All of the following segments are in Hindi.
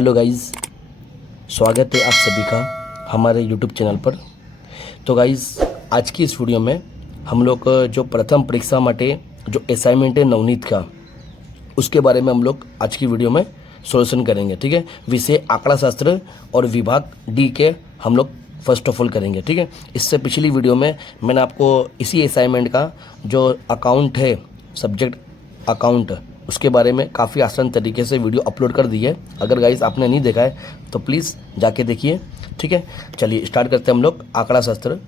हेलो गाइज़, स्वागत है आप सभी का हमारे यूट्यूब चैनल पर। तो गाइज़ आज की इस वीडियो में हम लोग जो प्रथम परीक्षा माटे जो असाइनमेंट है नवनीत का, उसके बारे में हम लोग आज की वीडियो में सॉल्यूशन करेंगे। ठीक है, विषय आंकड़ा शास्त्र और विभाग डी के हम लोग फर्स्ट ऑफ ऑल करेंगे। ठीक है, इससे पिछली वीडियो में मैंने आपको इसी असाइनमेंट का जो अकाउंट है, सब्जेक्ट अकाउंट, उसके बारे में काफ़ी आसान तरीके से वीडियो अपलोड कर दी है। अगर गाइस आपने नहीं देखा है तो प्लीज़ जाके देखिए। ठीक है, चलिए स्टार्ट करते हैं हम लोग आंकड़ा शास्त्र।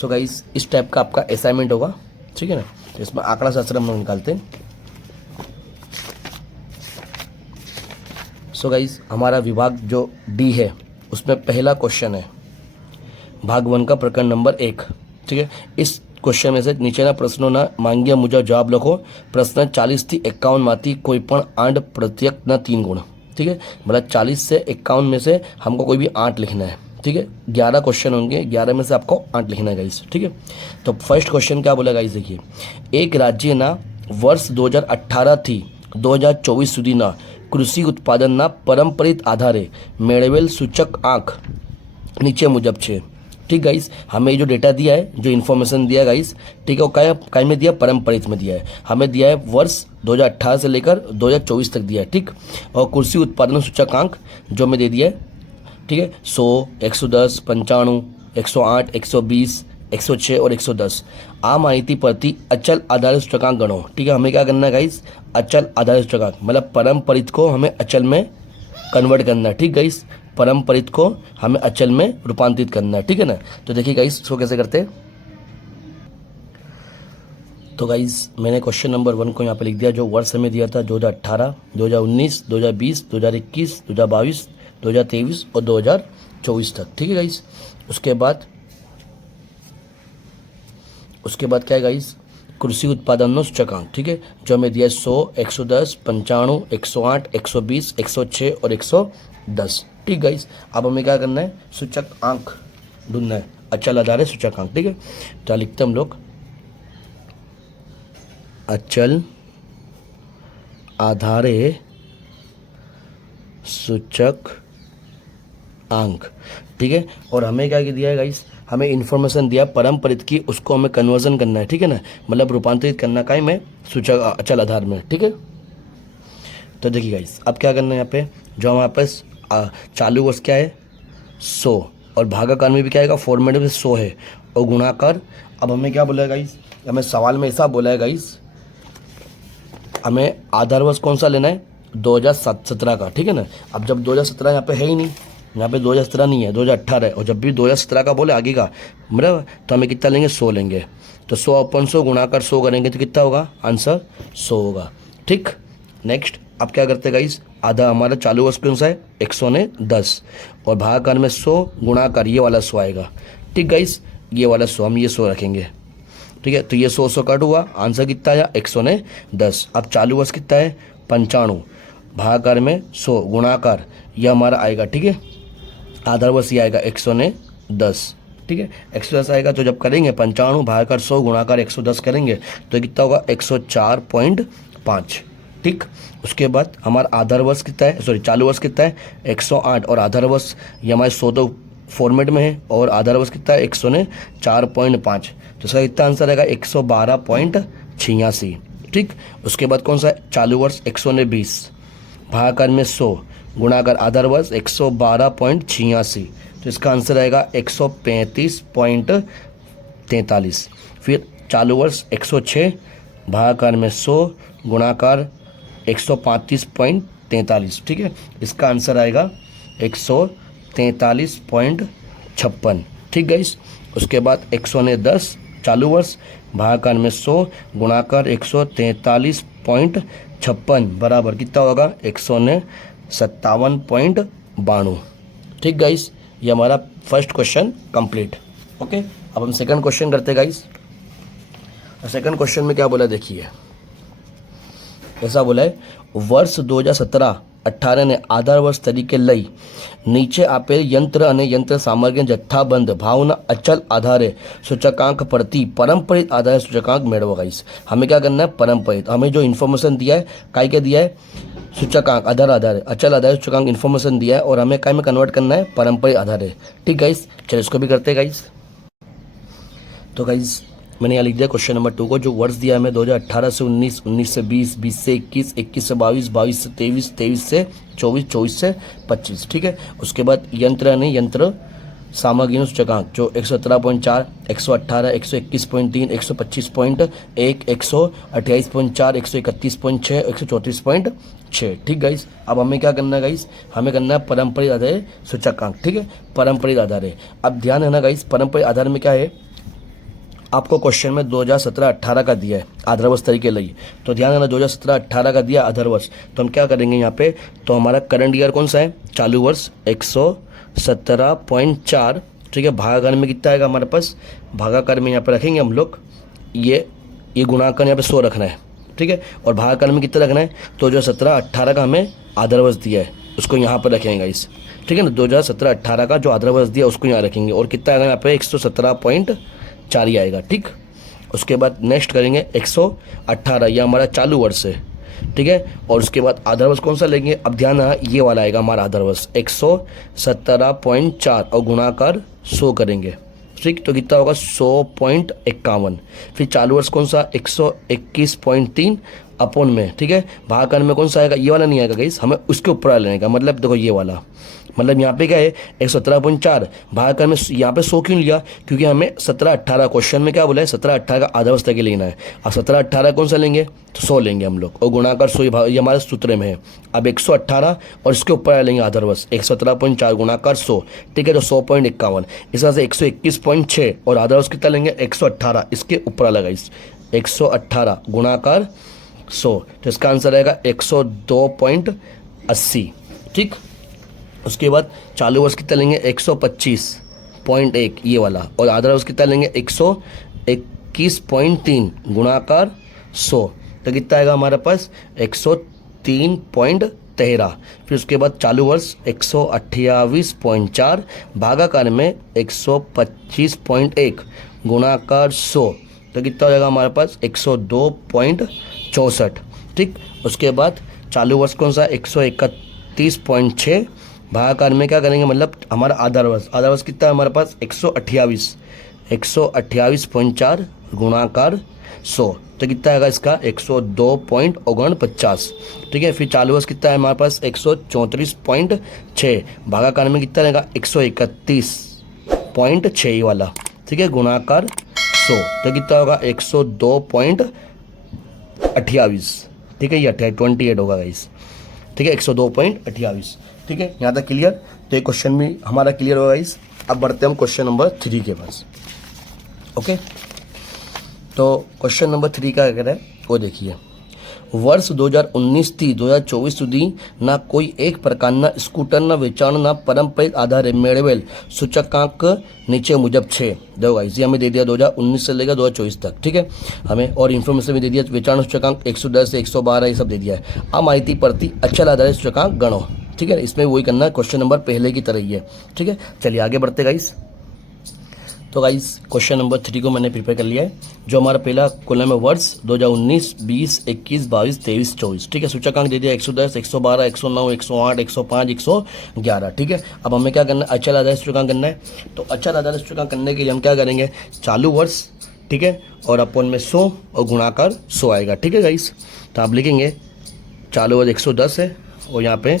सो गाइस इस टाइप का आपका असाइनमेंट होगा। ठीक है ना, तो इसमें आंकड़ा शास्त्र हम लोग निकालते हैं। सो गाइस हमारा विभाग जो डी है उसमें पहला क्वेश्चन है भाग 1 का प्रकरण नंबर 1। ठीक है, इस क्वेश्चन में से नीचेના પ્રશ્નોના માંગ્યા મુજબ જવાબ લખો। प्रश्न 40 થી 51 माथी कोई पण 8 प्रत्येकના 3 गुण। ठीक है, मतलब 40 से 51 में से हमको कोई भी 8 लिखना है। ठीक है, 11 क्वेश्चन होंगे, 11 में से आपको 8 लिखना है गाइस। ठीक है, तो फर्स्ट क्वेश्चन क्या बोला गाइस, देखिए, एक राज्यના वर्ष 2018 થી 2024 સુધીના કૃષિ ઉત્પાદનના પરંપરિત આધારે મેળવેલ સૂચક આંક नीचे मुजब छे। ठीक गाइस, हमें जो डेटा दिया है, जो इन्फॉर्मेशन दिया है गाइस, ठीक है, वो काय में दिया, परम्परित में दिया है। हमें दिया है वर्ष 2018 से लेकर 2024 तक दिया है। ठीक, और कृषि उत्पादन सूचकांक जो हमें दे दिया है। ठीक है, 100, 110, 95, 108, 120, 106 और 110। आ माहिती परती अचल आधारित सूचकांक गणो। ठीक है, हमें क्या करना है गाइस, अचल आधारित सूचकांक, मतलब परम्परित को हमें अचल में कन्वर्ट करना है। ठीक गाइस, परम्परित को हमें अचल में रूपांतरित करना है। ठीक है ना, तो देखिए गाइस इसको कैसे करते हैं। तो गाइस मैंने क्वेश्चन नंबर 1 को यहाँ पे लिख दिया। जो वर्ष हमें दिया था 2018, 2019, 2020, 2021, 2022, 2023 और 2024 तक। ठीक है गाइस, उसके बाद क्या है गाइस, कृषि उत्पादन सूचकांक। ठीक है, जो हमें दिया 100, 110, 95, 108, 120, 106 और 110। ठीक गाइस, अब हमें क्या करना है, सूचक अंक ढूंढना है, अचल आधारित सूचकांक। ठीक है, तो लिखते हम लोग अचल आधारित सूचक अंक। ठीक है, और हमें क्या दिया है गाइस, हमें इन्फॉर्मेशन दिया परम्परित की, उसको हमें कन्वर्जन करना है। ठीक है ना, मतलब रूपांतरित करना का में सूचक अचल आधार में। ठीक है, तो देखिए गाइस अब क्या करना है, यहाँ पे जो हमारे पास चालू वर्ष क्या है 100, और भागाकार में भी क्या आएगा, फॉर्मेट में 100 है, और गुणाकार। अब हमें क्या बोला है गाइस, हमें सवाल में ऐसा बोला है गाइस, हमें आधार वर्ष कौन सा लेना है, 2017 का। ठीक है ना, अब जब 2017 यहाँ पे है ही नहीं, यहाँ पे 2017 नहीं है, 2018 है, और जब भी 2017 का बोले आगे का, मतलब तो हमें कितना लेंगे, 100 लेंगे। तो 100 अपन 100 गुणाकार 100 करेंगे तो कितना होगा, आंसर 100 होगा। ठीक, नेक्स्ट अब क्या करते हैं गाइस, आधा हमारा चालू वर्ष कौन सा है, 110, और भागाकार में 100 गुणाकार ये वाला 100 आएगा। ठीक गाइस, ये वाला 100 हम ये 100 रखेंगे। ठीक है, तो ये 100 कट हुआ, आंसर कितना आया, 110। अब चालू वर्ष कितना है, 95, भागाकार में 100 गुणाकार ये हमारा आएगा। ठीक है, आधार वर्ष ये आएगा 110। ठीक है, 110 आएगा, तो जब करेंगे 95 भागाकार 100 गुणाकार 110 करेंगे तो कितना होगा, 104.5। ठीक, उसके बाद हमारा आधार वर्ष कितना है, सॉरी चालू वर्ष कितना है, 108, और आधार वर्ष ये हमारे 100 तो फॉर्मेट में है, और आधार वर्ष कितना है, 104.5, तो इसका कितना आंसर आएगा, 112.86। ठीक, उसके बाद कौन सा है, चालू वर्ष 120, भागाकार में 100 गुणाकार आधार वर्ष 112.86, तो इसका आंसर आएगा 135.43। फिर चालू वर्ष 106, भागाकार में 100 गुणाकार 135.43। ठीक है, इसका आंसर आएगा 143.56। ठीक गाइस, उसके बाद 110 चालू वर्ष, भागाकार में 100 गुणाकार 143.56 बराबर कितना होगा, 157.92। ठीक गाइस, ये हमारा फर्स्ट क्वेश्चन कंप्लीट। ओके, अब हम सेकंड क्वेश्चन करते हैं गाइस। सेकंड क्वेश्चन में क्या बोला, देखिए ऐसा बोला है, वर्ष 2017-18 ने आधार वर्ष तरीके लई નીચે આપેલ યંત્ર અને યંત્ર સામગ્રી જથ્થાબંધ ભાવના અચલ આધારે सूचकांक परती परम्परित आधार सूचकांक मेळવો गाइस। हमें क्या करना है, परम्परित। हमें जो इन्फॉर्मेशन दिया है, काय क्या दिया है, सूचकांक आधार आधार है, अचल आधार है, सूचकांक इन्फॉर्मेशन दिया है और हमें काय में कन्वर्ट करना है, पारंपरिक आधार है। ठीक गाइस, चलो इसको भी करते हैं गाइस। तो गाइस मैंने यहाँ लिख दिया क्वेश्चन नंबर 2 को, जो वर्ष दिया है हमें 2018 से 19, 19 से 20, 20 से 21, 21 से 22, 22 से 23, 23 से 24, 24 से 25। ठीक है, उसके बाद यंत्र यानी यंत्र सामग्री सूचकांक जो 117.4, 118, 121.3, 125.1, 128.4, 131.6, 134.6। ठीक गाइस, अब हमें क्या करना है गाइस, हमें करना है पारंपरिक आधार है सूचकांक। ठीक है, पारंपरिक आधार है। अब ध्यान है ना गाइस, पारंपरिक आधार में क्या है, आपको क्वेश्चन में 2017-18 का दिया है आधार वर्ष तरीके लिए, तो ध्यान देना 2017-18 का दिया आधार वर्ष, तो हम क्या करेंगे यहाँ पे, तो हमारा करंट ईयर कौन सा है, चालू वर्ष 117.4। ठीक है, भागाकार में कितना आएगा हमारे पास, भागाकार में यहाँ पे रखेंगे हम लोग ये गुणाकार यहाँ पे 100 रखना है। ठीक है, और भागाकार में कितना रखना है, तो जो 17-18 का हमें आधार वर्ष दिया है उसको यहाँ पर रखेंगे इस। ठीक है ना, 2017-18 का जो आधार वर्ष दिया उसको यहाँ रखेंगे, और कितना आएगा यहाँ पे 117.4 ही आएगा। ठीक, उसके बाद नेक्स्ट करेंगे 118, यह हमारा चालू वर्ष है। ठीक है, और उसके बाद आधार वर्ष कौन सा लेंगे, अब ध्यान है ये वाला आएगा हमारा आधार वर्ष 117.4 और गुणाकार 100 करेंगे। ठीक, तो कितना होगा 100.51। फिर चालू वर्ष कौन सा 121.3 अपॉन में। ठीक है, भागाकार में कौन सा आएगा, ये वाला नहीं आएगा गाइस, हमें उसके ऊपर लेने का, मतलब देखो ये वाला, मतलब यहाँ पे क्या है 117.4, भागाकार में यहाँ पे 100 क्यों लिया, क्योंकि हमें 17-18 क्वेश्चन में क्या बोला है 17-18 का आधा वर्ष तक लेना है। अब 17-18 कौन सा लेंगे, तो 100 लेंगे हम लोग, और गुणाकार 100 ये हमारे सूत्र में है। अब 118 और इसके ऊपर लेंगे आधार वर्ष 117.4 गुणाकार 100। ठीक है, तो 100.51, इस तरह से 121.6 और आधार वर्ष कितना लेंगे 118, इसके ऊपर लगा इस 118 गुणाकार 100, तो इसका आंसर आएगा 102.80। ठीक, उसके बाद चालू वर्ष कितना लेंगे 125.1 ये वाला, और आधार वर्ष कितना लेंगे 121.3 गुणाकार 100, तो कितना आएगा हमारे पास 103.13। फिर उसके बाद चालू वर्ष 128.4 भागाकार में 125.1 गुणाकार 100, तो कितना हो जाएगा हमारे पास 102.64। ठीक, उसके बाद चालू वर्ष कौन सा 131.6 भागाकार में क्या करेंगे, मतलब हमारा आधार वर्ष कितना है हमारे पास 128.4 गुणाकार 100, तो कितना आएगा इसका 102.49। ठीक है, फिर चालू वर्ष कितना है हमारे पास 134.6 भागाकार में कितना रहेगा 131.6 वाला। ठीक है, गुणाकार 100, तो कितना होगा 102.28। ठीक है, ये 28 होगा गाइस। ठीक है, 102.28। ठीक है, यहाँ तक क्लियर, तो ये क्वेश्चन भी हमारा क्लियर होगा गाइस। अब बढ़ते हैं हम क्वेश्चन नंबर 3 के पास। ओके, तो क्वेश्चन नंबर 3 का क्या है वो देखिए, વર્ષ 2019 થી 2024 સુધી ના કોઈ એક પ્રકારના સ્કૂટરના વેચાણના પારંપરિક આધારે મેળવેલ સૂચકાંક નીચે મુજબ છે। देखो गाइस, ये हमें दे दिया 2019 से लेकर 2024 तक। ठीक है, हमें और इन्फॉर्मेशन भी दे दिया, वेचाण सूचकांक 110 से 112 ये सब दे दिया है। अब माहिती परती अचल आधारित सूचकांक गणो। ठीक है, इसमें वही करना है, क्वेश्चन नंबर पहले की तरह ही है। ठीक है, चलिए आगे बढ़ते गाइस। तो गाइस क्वेश्चन नंबर 3 को मैंने प्रिपेयर कर लिया है, जो हमारा पहला कॉलम है वर्ष 2019, 20, 21, 22, 23, 24। ठीक है, सूचकांक दे दिया 110, 112, 109, 108, 105, 111। ठीक है, अब हमें क्या करना है, अचल आधारित सूचकांक करना है। तो अचल आधारित सूचकांक करने के लिए हम क्या करेंगे, चालू वर्ष, ठीक है, और अपन में 100 और गुणाकार 100 आएगा। ठीक है गाइस, तो आप लिखेंगे चालू वर्ष 110 है और यहाँ पे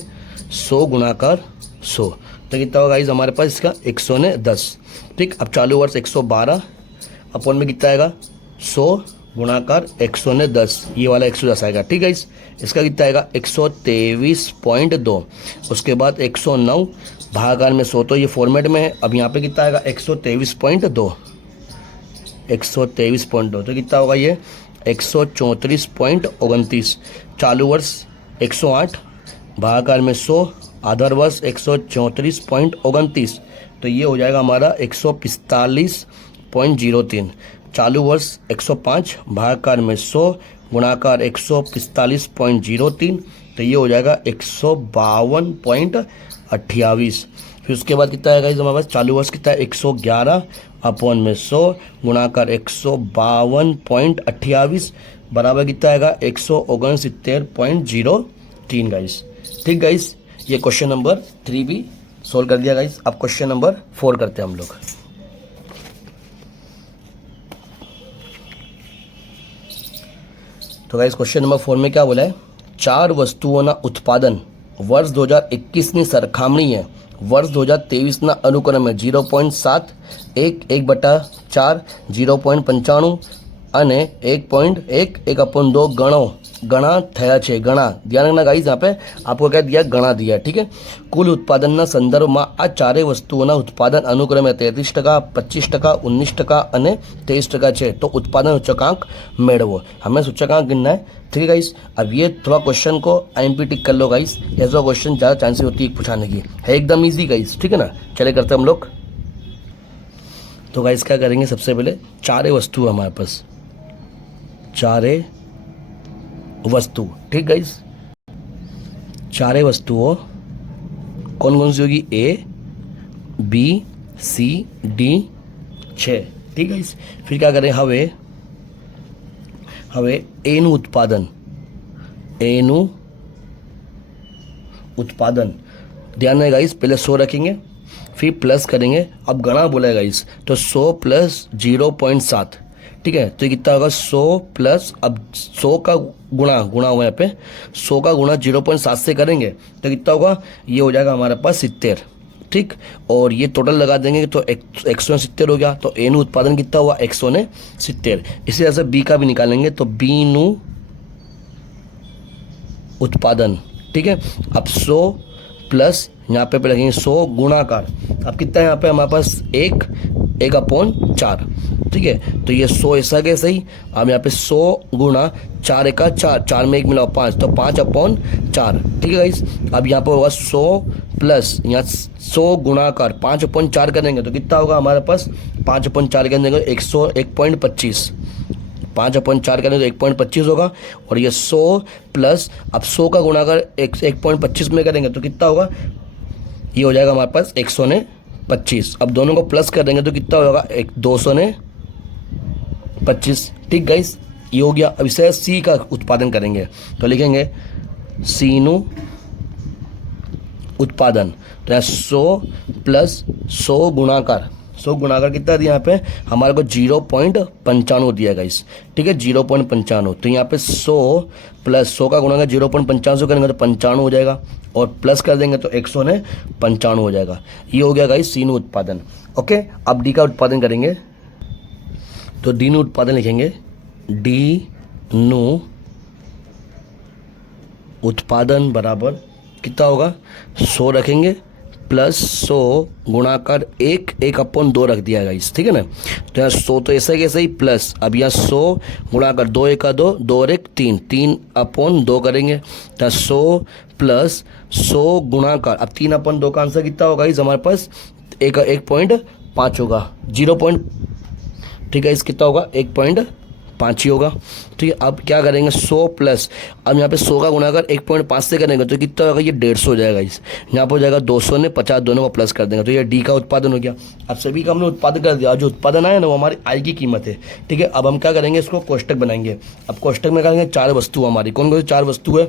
100 गुणाकार 100, तो कितना होगा गाइस हमारे पास इसका 110। ठीक, अब चालू वर्ष 112 अपन में कितना आएगा 100 गुणाकार 110, ये वाला 110 आएगा। ठीक है, इसका कितना आएगा 123.2। उसके बाद 109 भागाकार में 100, तो ये फॉर्मेट में है। अब यहाँ पे कितना आएगा 123.2, 123.2, तो कितना होगा ये 134.29। चालू वर्ष 108 भागाकार में 100, आधार वर्ष 134.29, तो ये हो जाएगा हमारा 145.03। चालू वर्ष 105 भागाकार में 100 गुणाकार 145.03, तो ये हो जाएगा 152.28। फिर उसके बाद कितना आएगा हमारे पास, चालू वर्ष कितना है 111 अपॉन में 100 गुणाकार 152.28 बराबर कितना आएगा 169.04। 3 गाइस। ठीक गाइस, ये क्वेश्चन नंबर 3 भी सोल्व कर दिया गाइस। अब क्वेश्चन नंबर 4 करते हैं हम लोग। तो गाइस क्वेश्चन नंबर 4 में क्या बोला है, 4 વસ્તુઓના ઉત્પાદન વર્ષ 2021ની સરખામણીએ વર્ષ 2023ના અનુક્રમે 0.7, 1/4, 0.95 અને 1.1, 1/2 गणा થયા છે। गणा ध्यान रखना गाइस, यहाँ पे आपको क्या दिया, गणा दिया। ठीक है, कुल उत्पादन संदर्भ में आ चारे वस्तुओं उत्पादन अनुक्रमे 33%, 25%, 19% અને 23% છે। तो उत्पादन सूचकांक मेळवो, हमें सूचकांक गिनना है। ठीक है गाइस, अब ये थोड़ा क्वेश्चन को IMP टिक कर लो गाइस, ऐसा क्वेश्चन ज़्यादा चांसेस होती है पूछाने की, है एकदम ईजी गाइस। ठीक है ना, चले करते हम लोग। तो गाइस क्या करेंगे, सबसे पहले चारे वस्तु हमारे पास, चारे वस्तु। ठीक गाइस, चारे वस्तुओं कौन कौन सी होगी, A B C D 6। ठीक गाइस, फिर क्या करें, हवे ए નું उत्पादन ध्यान है गाइस, पहले 100 रखेंगे फिर प्लस करेंगे। अब गणा बोला है गाइस, तो 100 प्लस 0.7। ठीक है, तो ये कितना होगा, 100 प्लस, अब 100 का गुणा हुआ यहाँ पे, 100 का गुणा 0.7 से करेंगे तो कितना होगा, ये हो जाएगा हमारे पास 70। ठीक, और ये टोटल लगा देंगे तो 170 हो गया। तो ए નું उत्पादन कितना हुआ, 170। इसी तरह से बी का भी निकालेंगे, तो बी નું उत्पादन। ठीक है, अब 100 प्लस यहाँ पे लगेंगे 100 गुणाकार, अब कितना है यहाँ पे हमारे पास 1/4। ठीक है, तो ये 100 ऐसा कैसे ही, अब यहाँ पे 100 गुणा 4 का 4, 4 में 1 मिला 5, तो 5/4। ठीक है गाइस, अब यहाँ पर होगा 100 प्लस यहाँ 100 गुणाकार 5/4 करेंगे तो कितना होगा हमारे पास, 5/4 करने का 1.25, 5/4 करेंगे तो 1.25 होगा। और ये 100 प्लस, अब 100 का गुणाकार 1.25 में करेंगे तो कितना होगा, ये हो जाएगा हमारे पास 125। अब दोनों को प्लस कर देंगे तो कितना होगा, 225। ठीक गाइस, ये हो गया। अब इसे सी का उत्पादन करेंगे तो लिखेंगे सी નું उत्पादन, तो यहाँ 100 प्लस 100 गुणाकार, 100 गुणाकार कितना दिया यहाँ पे हमारे को 0.95 दिया गाइस। ठीक है, 0.95। तो यहाँ पे 100 प्लस 100 का गुणाकार 0.95 से करेंगे तो 95 हो जाएगा, और प्लस कर देंगे तो 195 हो जाएगा। ये हो गया गाइस सी નું उत्पादन। ओके, अब डी का उत्पादन करेंगे, तो डी નું उत्पादन लिखेंगे, डी નું उत्पादन बराबर कितना होगा, 100 रखेंगे प्लस 100 गुणाकार 1/2 रख दिया गाइस। ठीक है ना, तो यहाँ 100 तो ऐसा कैसे ही प्लस, अब यहाँ 100 गुणाकार 2/1 2 और 1 3, 3/2 करेंगे तो 100 प्लस 100 गुणाकार, अब 3/2 का आंसर कितना होगा गाइस हमारे पास, 1.5 होगा, 0. ठीक है, इस कितना होगा, 1.5 ही होगा। ठीक है, अब क्या करेंगे, 100 प्लस, अब यहाँ पे 100 का गुणाकार 1.5 से करेंगे तो कितना होगा, ये 150 हो जाएगा। इस यहाँ पर हो जाएगा 200 ने 50, दोनों को प्लस कर देंगे तो ये डी का उत्पादन हो गया। अब सभी का हमने उत्पादन कर दिया, जो उत्पादन आया ना वो हमारी आई की कीमत है। ठीक है, अब हम क्या करेंगे, इसको कोष्टक बनाएंगे। अब कोष्टक में करेंगे 4 वस्तु हमारी, कौन कौन सी 4 वस्तु है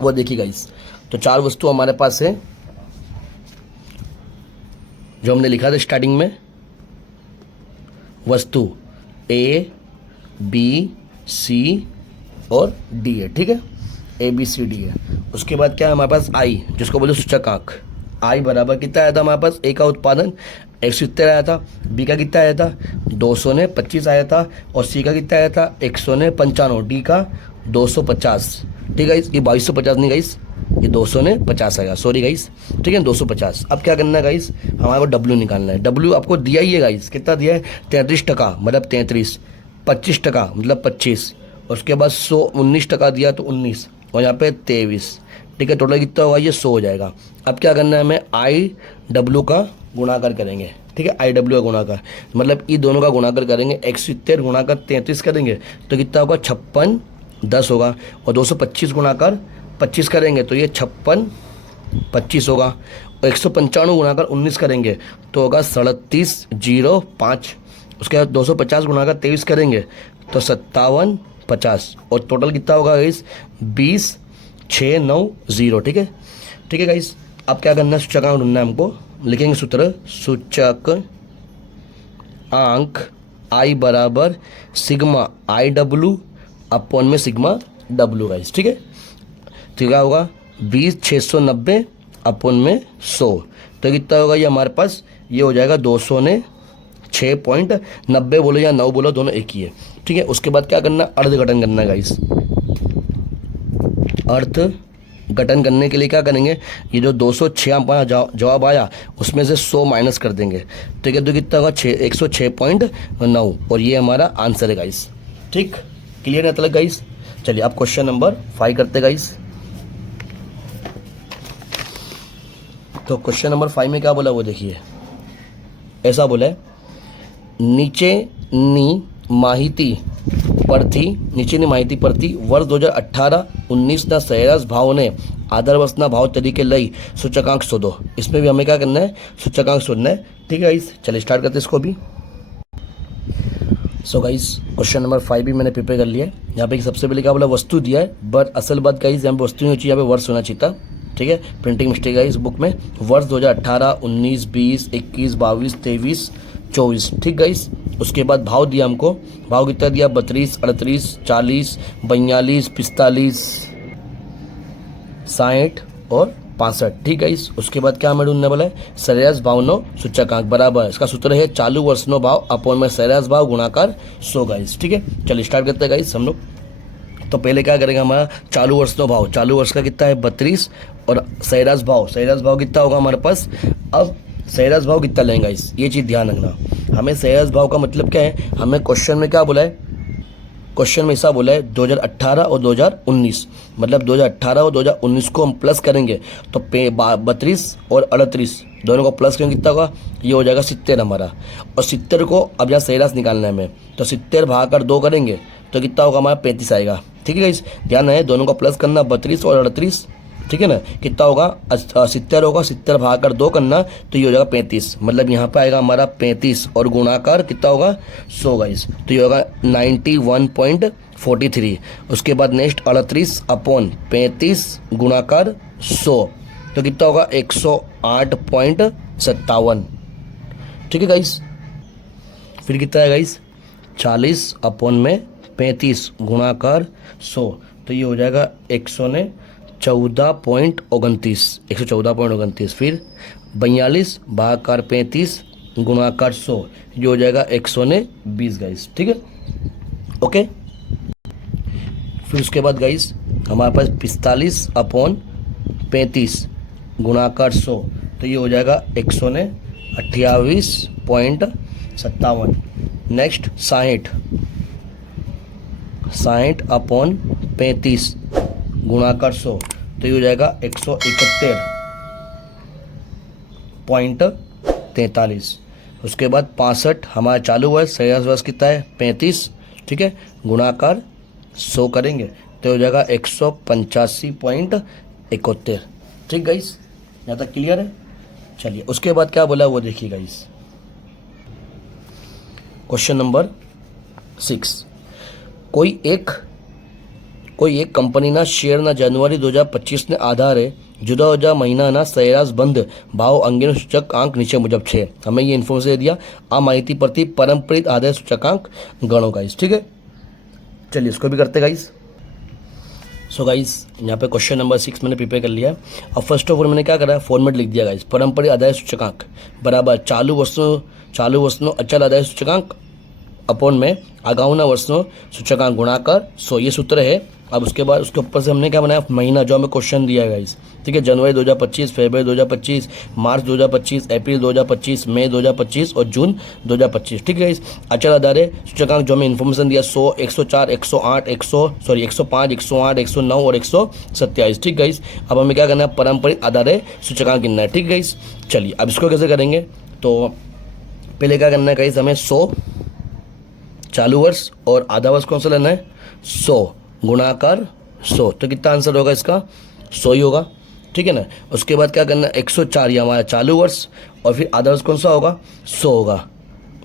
वो देखिएगा इस, तो 4 वस्तु हमारे पास है जो हमने लिखा था स्टार्टिंग में, वस्तु ए बी सी और डी है। ठीक है, ए बी सी डी है। उसके बाद क्या है हमारे पास आई, जिसको बोले सूचकांक। आई बराबर कितना आया था हमारे पास, ए का उत्पादन 170 आया था, बी का कितना आया था 225 आया था, और सी का कितना आया था 195, डी का 250। ठीक है, ये 2250 नहीं गाइस, ये 250 आएगा, सॉरी गाइस। ठीक है, 250। अब क्या करना है गाइस, हमारे को डब्ल्यू निकालना है। डब्ल्यू आपको दिया ही है गाइस, कितना दिया है, 33% मतलब 33, 25% मतलब 25, उसके बाद 19% दिया तो 19, और यहाँ पे 23। ठीक है, टोटल कितना होगा, ये 100 हो जाएगा। अब क्या करना है हमें, आई डब्ल्यू का गुणाकार करेंगे। ठीक है, आई डब्ल्यू का गुणाकार मतलब ये दोनों का गुणाकार करेंगे, 170 गुणाकार 33 करेंगे तो कितना होगा, 56 10 होगा, और 225 गुणाकार 25 करेंगे तो ये 56 25 होगा, और 195 गुणाकार 19 करेंगे तो होगा 3705। उसके बाद 250 गुणाकार 23 करेंगे तो 5750, और टोटल कितना होगा इस 20 690, ठीक है। ठीक है गाइस, अब क्या करना है, सूचकांक ढूंढना है हमको। लिखेंगे सूत्र, सूचक अंक आई बराबर सिग्मा आई डब्लू अपॉन में सिग्मा डब्लू गाइस, ठीक है। तो क्या होगा 20,690 अपॉन में 100, तो कितना होगा ये हमारे पास, ये हो जाएगा 200 ने 6.90 बोलो या 9 बोलो, दोनों एक ही है, ठीक है। उसके बाद क्या करना, अर्धघटन करना है गाइस। अर्धघटन करने के लिए क्या करेंगे, ये जो 206 हमारा जवाब आया उसमें से 100 माइनस कर देंगे, ठीक है। तो कितना होगा 106.9, और ये हमारा आंसर है गाइस, ठीक। क्लियर है मतलब गाइस। चलिए अब क्वेश्चन नंबर 5 करते गाइस। तो क्वेश्चन नंबर 5 में क्या बोला वो देखिए, ऐसा बोला है, नीचे माहिती परથી वर्ष 2018-19 ના સરેરાશ ભાવને આધાર વર્ષના ભાવ તરીકે લઈ सूचकांक शोधो। इसमें भी हमें क्या करना है, सूचकांक शोधना है, ठीक है गाइस। चलिए स्टार्ट करते हैं इसको भी। सो गाइस क्वेश्चन नंबर 5 भी मैंने प्रिपेयर कर लिया है। यहाँ पे सबसे पहले क्या बोला, वस्तु दिया है, बट असल बात गाइस यहाँ पे वस्तु नहीं चाहिए, यहाँ पे वर्ष होना चाहिए था, ठीक है। प्रिंटिंग मिस्टेक है इस बुक में। वर्ष 2018, 19, 20, 21, 22, 23, 24, ठीक गाइस। उसके बाद भाव दिया हमको, भाव कितना दिया, 32, 38, 40, 42, 45, 60 और 65, ठीक है। उसके बाद क्या हमें ढूंढने वाला है, सरेराश भावनो सूचकांक बराबर, इसका सूत्र है चालू वर्षनो भाव अपॉन में सरेराश भाव गुणाकार 100 गाइस, ठीक है। चलिए स्टार्ट करते हैं गाइस हम लोग। तो पहले क्या करेंगे, हमारा चालू वर्षनो भाव, चालू वर्ष का कितना है 32, और सरेराश भाव कितना होगा हमारे पास। अब सरेराश भाव कितना लेंगे इस, ये चीज़ ध्यान रखना। हमें सरेराश भाव का मतलब क्या है, हमें क्वेश्चन में क्या बोला है, क्वेश्चन में ऐसा बोला है 2018 और 2019, मतलब 2018 और 2019 को हम प्लस करेंगे तो 32 और 38 दोनों को प्लस करेंगे, कितना होगा, ये हो जाएगा 70 हमारा। और 70 को अब यहाँ सरेराश निकालना है हमें, तो 70 भाग 2 करेंगे तो कितना होगा हमारा 35 आएगा, ठीक है। इस ध्यान है, दोनों को प्लस करना, 32 और 38, ठीक है ना। कितना होगा 70 होगा, 70 भाग 2 करना तो ये हो जाएगा 35, मतलब यहाँ पे आएगा हमारा 35 और गुणाकार कितना होगा 100 गाइस, तो ये होगा 91.43। उसके बाद नेक्स्ट 38 अपॉन 35 गुणाकार 100, तो कितना होगा 108.57, ठीक है गाइस। फिर कितना है गाइस 40 अपॉन में 35 गुणाकार 100, तो ये हो जाएगा 114.29, फिर 42 भाग 35 गुणाकार 100, ये हो जाएगा 120 गाइस, ठीक है, ओके। फिर उसके बाद गाइस हमारे पास 45 अपॉन 35 गुणाकार 100, तो ये हो जाएगा 128.57। नेक्स्ट 60 अपॉन 35 गुणाकार 100, तो ये हो जाएगा 171.43। उसके बाद 65 हमारा चालू वर्ष, सरेराश वर्ष कितना है 35, ठीक है, गुणाकार 100 करेंगे तो हो जाएगा 185.71, ठीक गाइस, यहाँ तक क्लियर है। चलिए उसके बाद क्या बोला वो देखिए गाइस, क्वेश्चन नंबर 6, કોઈ એક કંપનીના શેરના જાન્યુઆરી 2025ને આધારે જુદા જુદા મહિનાના સરેરાશ બંધ ભાવ અંગેનો સૂચકાંક નીચે મુજબ છે। हमें ये इन्फॉर्मेशन दे दिया, आ माहिती परથી परंपरित आधार सूचकांक गणो गाइस, ठीक है। चलिए इसको भी करते गाइस। सो गाइस यहाँ पे क्वेश्चन नंबर 6 मैंने प्रिपेयर कर लिया है। अब फर्स्ट ऑफ ऑल मैंने क्या करा, फॉर्मेट लिख दिया गाइस, परंपरित आधार सूचकांक बराबर चालू वर्षनो अचल आधार सूचकांक अपॉन में अगाउना वर्षनो सूचकांक गुणाकार 100, ये सूत्र है। अब उसके बाद उसके ऊपर से हमने क्या बनाया, महीना जो हमें क्वेश्चन दिया है गाइस, ठीक है, जनवरी 2025, फरवरी 2025, मार्च 2025, अप्रैल 2025, मई 2025 और जून 2025, ठीक है गाइस। अचल आधार है सूचकांक जो हमें इन्फॉर्मेशन दिया 100, 104, 108, 105, 108, 109 और 127, ठीक गाइस। अब हमें क्या करना है, पारंपरिक आधार है सूचकांक गिनना है, ठीक गाइस। चलिए अब इसको कैसे करेंगे, तो पहले क्या करना है गाइस, हमें 100 चालू वर्ष और आधा वर्ष कौन सा लेना है, 100 गुणाकार 100, तो कितना आंसर होगा इसका 100 ही होगा, ठीक है ना। उसके बाद क्या करना है, 104 ये हमारा चालू वर्ष और फिर आधा वर्ष कौन सा होगा 100 होगा,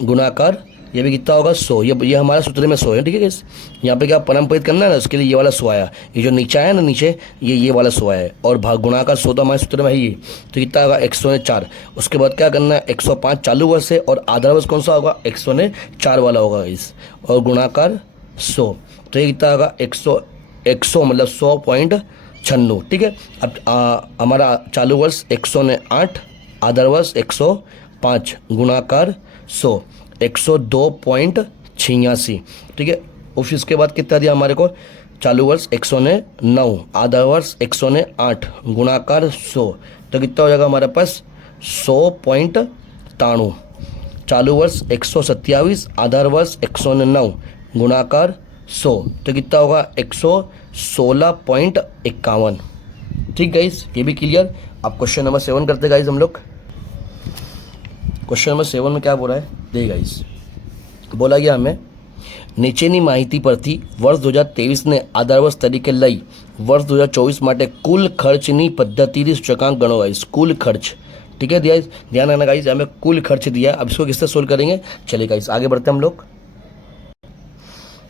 गुणाकार ये भी कितना होगा 100, ये हमारा सूत्र में 100 है, ठीक है गाइस। यहाँ पे क्या परम्परित करना है ना, उसके लिए ये वाला 100 आया, ये जो नीचे आया ना नीचे, ये वाला 100 है, और भाग गुणा का 100 तो हमारे सूत्र में है ये, तो कितना होगा 104। उसके बाद क्या करना है 105 चालू वर्ष है, और आधा वर्ष कौन सा होगा 104 वाला होगा इस, और गुणाकार 100, तो ये कितना होगा 100 मतलब 100.96, ठीक है। अब हमारा चालू वर्ष 108, आधा वर्ष 105, गुणाकार 100 102.86, ठीक है। और फिर उसके बाद कितना दिया हमारे को, चालू वर्ष 109, आधा वर्ष 108, गुणाकार 100, तो कितना हो जाएगा हमारे पास 100.93, चालू वर्ष 127, आधा वर्ष 109, गुणाकार 100, तो कितना होगा 116.51, ठीक गाइस। ये भी क्लियर। अब क्वेश्चन नंबर 7 करते गाइस हम लोग। क्वेश्चन नंबर 7 में क्या बोला है, देखिए गाइस, बोला गया हमें નીચેની માહિતી પરથી વર્ષ 2023 ને આધાર વર્ષ તરીકે લઈ વર્ષ 2024 માટે કુલ ખર્ચની પદ્ધતિથી સૂચકાંક ગણો ગાइस, कुल खर्च, ठीक है गाइस, ध्यान रखना गाइस, हमें कुल खर्च दिया है। अब इसको किससे सोल्व करेंगे, चलिए गाइस आगे बढ़ते हैं हम लोग।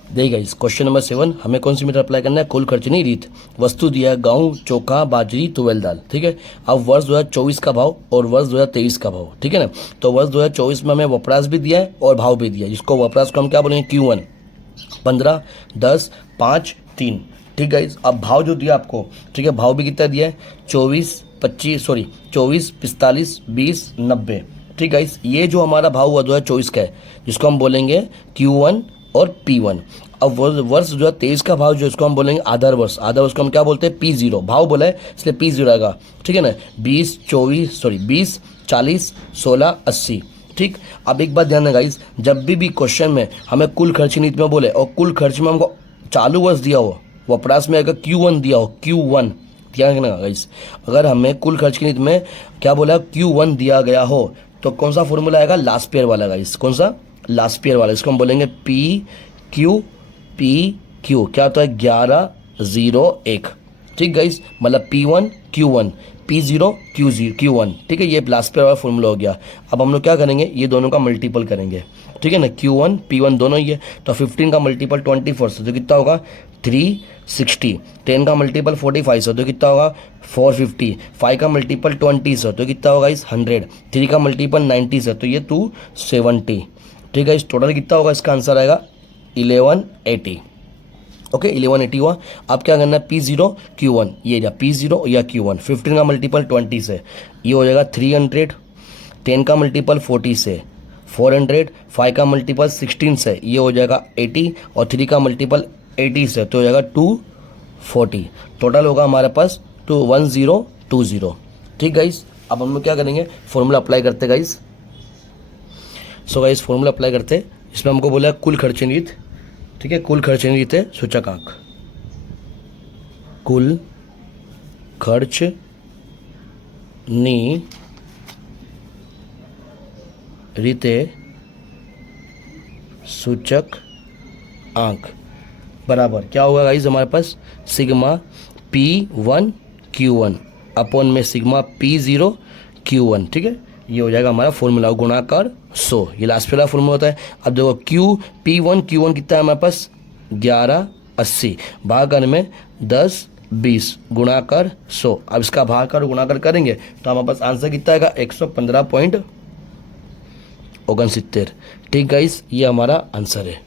देखिए गाइस क्वेश्चन नंबर 7, हमें कौन सी मीटर अप्लाई करना है, कुल खर्चनी रीत। वस्तु दिया है गेहूं, चोखा, बाजरी, तुवेल दाल, ठीक है। अब वर्ष 2024 का भाव और वर्ष 2023 का भाव, ठीक है ना। तो वर्ष 2024 में हमें वपराश भी दिया है और भाव भी दिया है, जिसको वपराश को हम क्या बोलेंगे Q1, 15, 10, 5, 3, ठीक गाइस। अब भाव जो दिया आपको, ठीक है, भाव भी कितना दिया है 24, 45, 20, 90, ठीक गाइस। ये जो हमारा भाव हुआ 2024 का है, जिसको हम बोलेंगे Q1 और P1। अब वर्ष 2023 का भाव जो इसको हम बोलेंगे आधार वर्ष, आधार वर्ष को हम क्या बोलते हैं P0, भाव बोला है इसलिए P0 आएगा, ठीक है ना। 20, 40, 16, 80, ठीक। अब एक बात ध्यान देना गाइस, जब भी क्वेश्चन में हमें कुल खर्च नीति में बोले और कुल खर्च में हमको चालू वर्ष दिया हो, वपराश में अगर Q1 दिया हो, Q1 ध्यान रखना गाइस, अगर हमें कुल खर्च की नीति में क्या बोला Q1 दिया गया हो तो कौन सा फॉर्मूला आएगा, लास्ट पेयर वाला गाइस, कौन सा, लास्ट पेयर वाला, इसको हम बोलेंगे PQ, क्या होता है 1101, ठीक गाइस, मतलब P1 Q1, P0 Q1, ठीक है। ये लास्ट पेयर वाला फॉर्मूला हो गया। अब हम लोग क्या करेंगे, ये दोनों का मल्टीपल करेंगे, ठीक है ना, Q1 P1 दोनों ही है, तो 15 का मल्टीपल 24 से तो कितना होगा 360, 10 का मल्टीपल 45 से तो कितना होगा 450, 5 का मल्टीपल 20 से तो कितना होगा इस 100, 3 का मल्टीपल 90 से तो ये 270, ठीक है। इस टोटल कितना होगा, इसका आंसर आएगा 1180, ओके 1180 हुआ। अब क्या करना है P0 Q1, ये या P0 या Q1, 15 का मल्टीपल 20 से ये हो जाएगा 300, 10 का मल्टीपल 40 से 400, 5 का मल्टीपल 16 से ये हो जाएगा 80, और 3 का मल्टीपल 80 से तो हो जाएगा 240, टोटल होगा हमारे पास 1020, ठीक गाइस। अब हम लोग क्या करेंगे, फॉर्मूला अप्लाई करते guys. So guys formula apply करते, इसमें हमको बोला कुल खर्च नीति, ठीक है, कुल खर्च नीति है सूचकांक, कुल खर्च रीते सूचक अंक बराबर क्या होगा गाइस, हमारे पास सिग्मा P1 Q1 अपॉन में सिग्मा P0 Q1, ठीक है। ये हो जाएगा हमारा फॉर्मूला, गुणाकार 100, ये लास्ट वाला फॉर्मूला होता है। अब देखो P1 Q1 कितना है हमारे पास 1180, भागाकार में 10, 20, गुणाकार 100। अब इसका भागाकार गुणाकार करेंगे तो हमारे पास आंसर कितना आएगा 115.69, ठीक गाइस, ये हमारा आंसर है।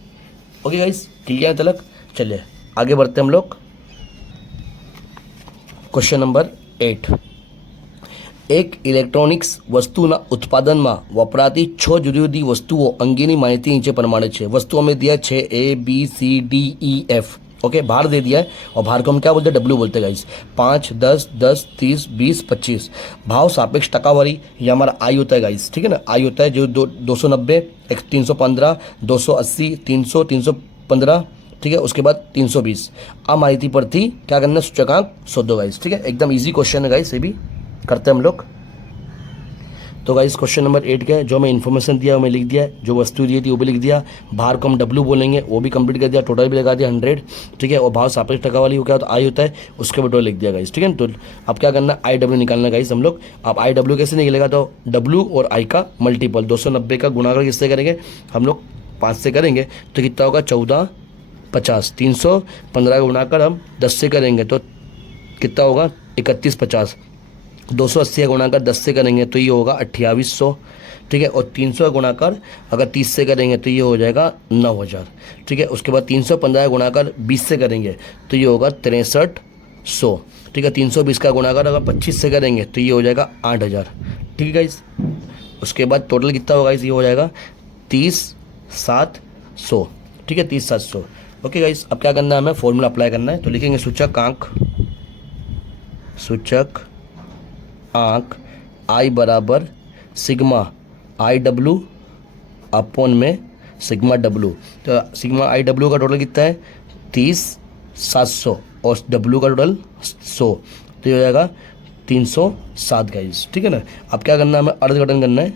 ओके गाइस, क्लियर है तलक। चलिए आगे बढ़ते हम लोग। क्वेश्चन नंबर 8, एक ઇલેક્ટ્રોનિક્સ વસ્તુના ઉત્પાદનમાં વપરાતી 6 જુદી જુદી વસ્તુઓ અંગેની માહિતી નીચે પ્રમાણે છે। વસ્તુઓ में दिया है 6 A B C D E F, okay. भार दे दिया है और भार को हम क्या बोलते हैं, W बोलते हैं गाइस। 5, 10, 10, 30, 20, 25। भाव सापेक्ष टकावारी ये हमारा आई होता है गाइस, ठीक है ना। आई होता है जो 290, 315, 280, 300, 315, ठीक है। उसके बाद 320। अब माहिती पर थी क्या करना, सूचकांक शोधो गाइस, ठीक है। एकदम ईजी क्वेश्चन है गाइस, ये भी करते हैं हम लोग। तो गाइस क्वेश्चन नंबर 8 का है, जो मैं इन्फॉर्मेशन दिया वो मैं लिख दिया, जो वस्तु दी थी वो भी लिख दिया, भार को हम W बोलेंगे वो भी कंप्लीट कर दिया, टोटल भी लगा दिया 100, ठीक है। और भाव सापेक्ष टकावारी हो क्या होता है, आई होता है, उसके भी टोटल लिख दिया गाइस, ठीक है। तो अब क्या करना, IW निकालना गाइस हम लोग। अब IW कैसे निकलेगा, तो W और I का मल्टीपल 290 का गुणाकार किससे करेंगे हम लोग, 5 से करेंगे तो कितना होगा 1450। 315 को गुणाकर हम 10 से करेंगे तो कितना होगा 3150। 280 का गुणाकर 10 से करेंगे तो ये होगा 2800, ठीक है। और 300 का गुणाकर अगर 30 से करेंगे तो ये हो जाएगा 9000, ठीक है। उसके बाद 315 का गुणाकर 20 से करेंगे तो ये होगा 6300, ठीक है। 320 का गुणाकर अगर 25 से करेंगे तो ये हो जाएगा 8000, ठीक है गाइस। उसके बाद टोटल कितना होगा गाइस, ये हो जाएगा 30700, ठीक है, 30700। ओके गाइस, अब क्या करना है, हमें फॉर्मूला अप्लाई करना है। तो लिखेंगे सूचक आंक आई बराबर सिग्मा आई डब्लू अपॉन में सिग्मा डब्लू। तो सिग्मा आई डब्लू का टोटल कितना है 30700 और डब्लू का टोटल 100, तो ये हो जाएगा 307 गाइस, ठीक है ना। अब क्या करना है, हमें अर्धघटन करना है।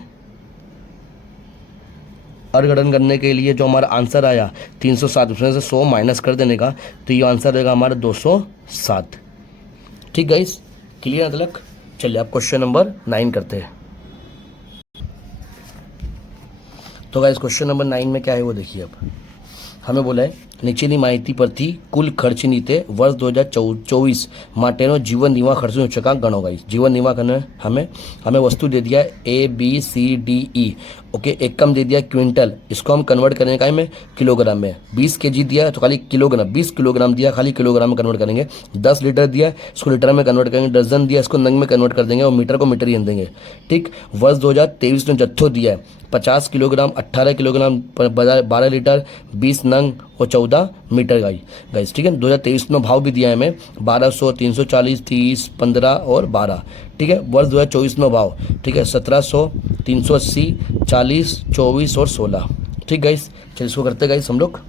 अर्धघटन करने के लिए जो हमारा आंसर आया 307, उसमें से 100 माइनस कर देने का, तो ये आंसर रहेगा हमारा 207, ठीक गाइस। क्लियर है तक? चलिए आप क्वेश्चन नंबर 9 करते हैं। तो गाइस क्वेश्चन नंबर 9 में क्या है वो देखिए। अब हमें बोला है નીચેની માહિતી પરથી કુલ ખર્ચની રીતે વર્ષ 2024 માટેનો જીવન નિર્વાહ ખર્ચનો સૂચકાંક ગણો ગાઈસ। जीवन निर्वाह करना है, हमें वस्तु दे दिया है ABCDE, ओके। एकम दे दिया क्विंटल, इसको हम कन्वर्ट करने का है हमें किलोग्राम में। 20 kg दिया है तो खाली किलोग्राम, 20 किलोग्राम दिया खाली किलोग्राम में कन्वर्ट करेंगे। 10 लीटर दिया इसको लीटर में कन्वर्ट करेंगे। दर्जन दिया इसको नंग में कन्वर्ट कर देंगे और मीटर को मीटर ही देंगे, ठीक। वर्ष 2023 में जत्थो दिया है 50 किलोग्राम, 18 किलोग्राम, 12 लीटर, 20 नंग और 14 मीटर गाइस, ठीक है। 2023 में भाव भी दिया है हमें 1200, 340, 30, 15 और 12, ठीक है। वर्ष 2024 में भाव, ठीक है, 1700, 380, 40, 24 और 16, ठीक गाइस। चलिए इसको करते गाइस हम लोग।